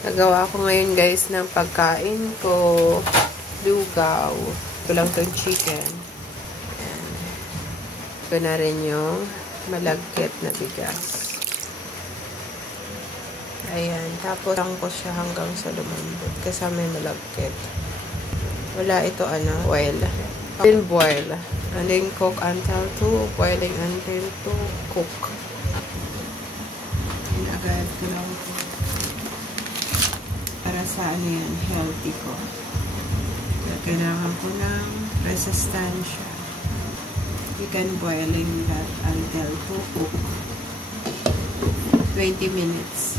Nagawa ko ngayon guys ng pagkain ko. Lugaw. Ito lang itong chicken. Ayan. Ito na rin yung malagkit na bigas. Ayan. Tapos lang ko siya hanggang sa lumambot. Kasama yung malagkit. Wala ito oil. Boil. And then cook until to boiling until to cook. Agad ko lang ito. Para sa yan, healthy ko. Kailangan ko ng resistensya. You can boiling that until to cook. 20 minutes.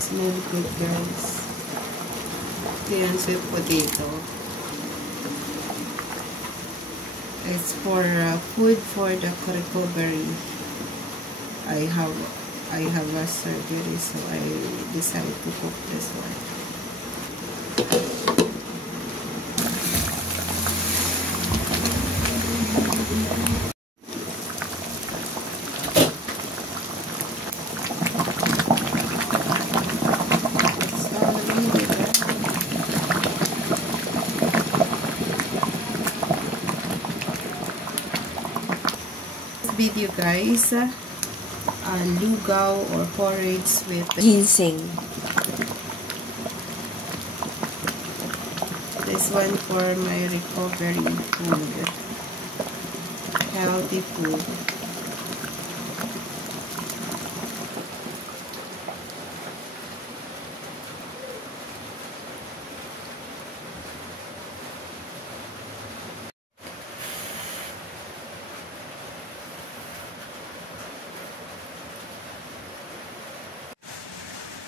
Smell good guys. Ito yan sweet potato. It's for food for the recovery. I have a surgery, so I decided to cook this one. Video guys, lugaw or porridge with ginseng. This one for my recovery food, healthy food.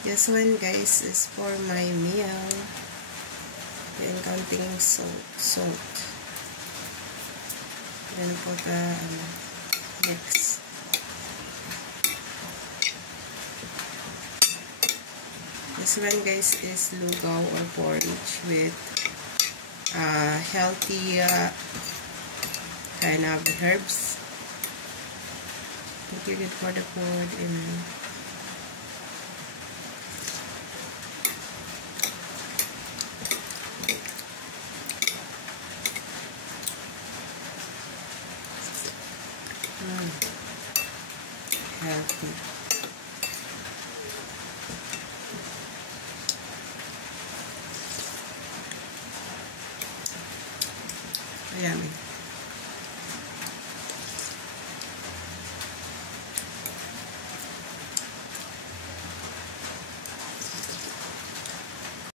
This one guys is for my meal. Then counting salt. Then put the mix. This one guys is lugaw or porridge with healthy kind of herbs. Pretty good for the food and healthy. Yummy.